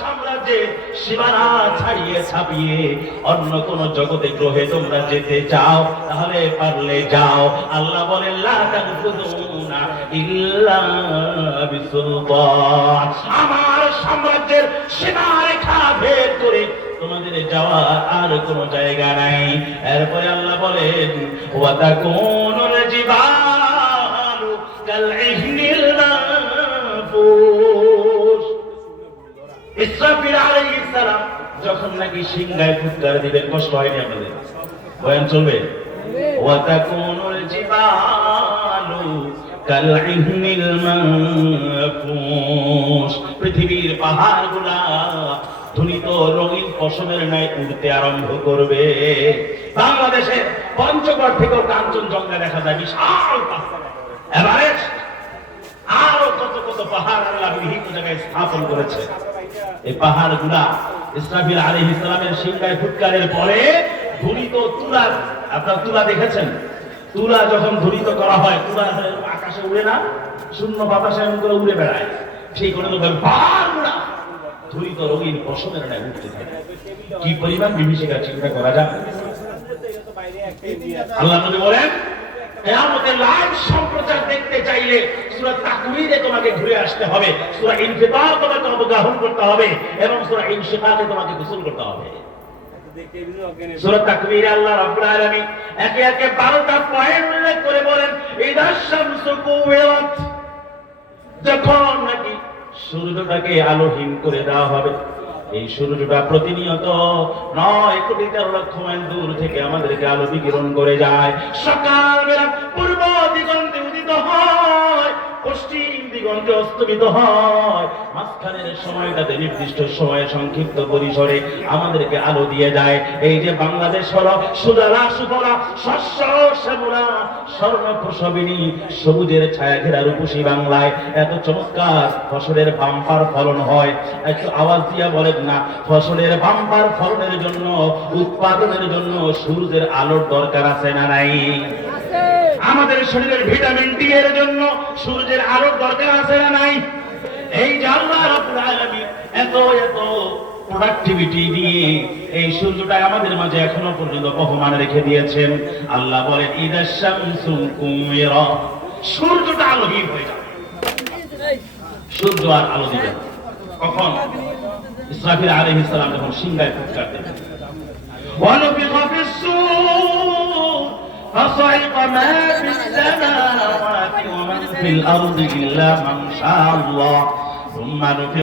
সাম্রাজ্যে সীমানা ছাড়িয়ে ছাপিয়ে অন্য কোন জগতে গ্রহে তোমরা যেতে চাও তাহলে পারলে যাও। আল্লাহ বলেন লা তানফুযুনা ইল্লা বিসুলতান। আমার সাম্রাজ্যের সীমারেখা ভেদ করে তোমাদের যাওয়া আর কোন জায়গা নাই। এরপরে আল্লাহ বলেন ওয়া তাকুনুল জিবালু কালইহনিল মানফুস। ইসরাফিল আলাইহিস সালাম যখন নাকি সিংহায় ফুৎকার দিবেন, কষ্ট হয়নি আপনাদের? বয়ান চলবে? ওয়া তাকুনুল জিবালু কালইহনিল মানফুস। পৃথিবীর পাহাড়গুলা ধ্বনিত রঙিন পশমের ন্যায় উড়তে আরম্ভ করবে। বাংলাদেশের পঞ্চগড় থেকেও কাঞ্চনজঙ্ঘা দেখা যায়, বিশাল পাহাড়, এভারেস্ট, আরো কত কত পাহাড় আল্লাহ বিভিন্ন জায়গায় স্থাপন করেছে। এই পাহাড়গুলা ইসরাফিল আলাইহিস সালামের সিংহায় ফুৎকারের পরে ধ্বনিত তুলা, আপনারা তুলা দেখেছেন? তুলা যখন ধ্বনিত করা হয়, তুলা আকাশে উড়ে না, শূন্য বাতাসে এমন করে উড়ে বেড়ায়, সেই করে তো পাহাড়গুলা ধরিত রঙিন পশমের ন্যায় উঠতে থাকে। কি পরিমাণ বিভীষিকা চিন্তা করা যায়। আল্লাহ নবী বলেন কিয়ামতের লাইভ সম্প্রচার দেখতে চাইলে সূরা তাকবীরে তোমাকে ঘুরে আসতে হবে, সূরা ইনফিতার তোমাকে অবগাহন করতে হবে এবং সূরা ইনশিকাকে তোমাকে গোসল করতে হবে। সূরা তাকবীরে আল্লাহ রাব্বুল আলামিন একে একে 12টা পয়েন্ট উল্লেখ করে বলেন ইদাশ শামসু কুওয়াত, যখন নাকি সূর্যটাকে আলোহীন করে দেওয়া হবে। এই সূর্যটা প্রতিনিয়ত 9 কোটি 13 লক্ষ মাইল দূর থেকে আমাদেরকে আলো বিকিরণ করে যায়। সকালবেলা পূর্ব দিগন্তে উদিত হয়, পশ্চিম দিগন্তে অস্তমিত হয়। মাঝখানের সময়টাতে নির্দিষ্ট সময়ে সংক্ষিপ্ত পরিসরে আমাদেরকে আলো দিয়ে যায়। এই যে বাংলাদেশ হলো সুজলা সুফলা শস্য শ্যামলা স্বর্ণপ্রসবিনী সবুজের ছায়া ঘেরা রূপসী বাংলায় এত চমৎকার ফসলের বাম্পার ফলন হয়। একটু আওয়াজ দিয়া বলেন না, ফসলের বাম্পার ফলনের জন্য, উৎপাদনের জন্য সূর্যের আলোর দরকার আছে না নাই? আমাদের শরীরের ভিটামিন ডি এর জন্য সূর্যের আলোর দরকার আছে না নাই? এই যে আল্লাহ রাব্বুল আলামিন এত এত প্রোডাক্টিভিটি দিয়ে এই সূর্যটা আমাদের মাঝে এখনো পর্যন্ত বহমান রেখে দিয়েছেন। আল্লাহ বলেন ইদাশ শামসু কুমিরা, সূর্যটা আলোহীন হয়ে যাবে। সূর্য আর আলো দিবে কখন? ইসরাফিল আলাইহিস সালাম যখন সিংহায় ফুৎকার দেবেন। ওয়া নুফিখা ফিস সূর فصعق ما في السماوات ومن في الأرض إلا من شاء الله ثم نفخ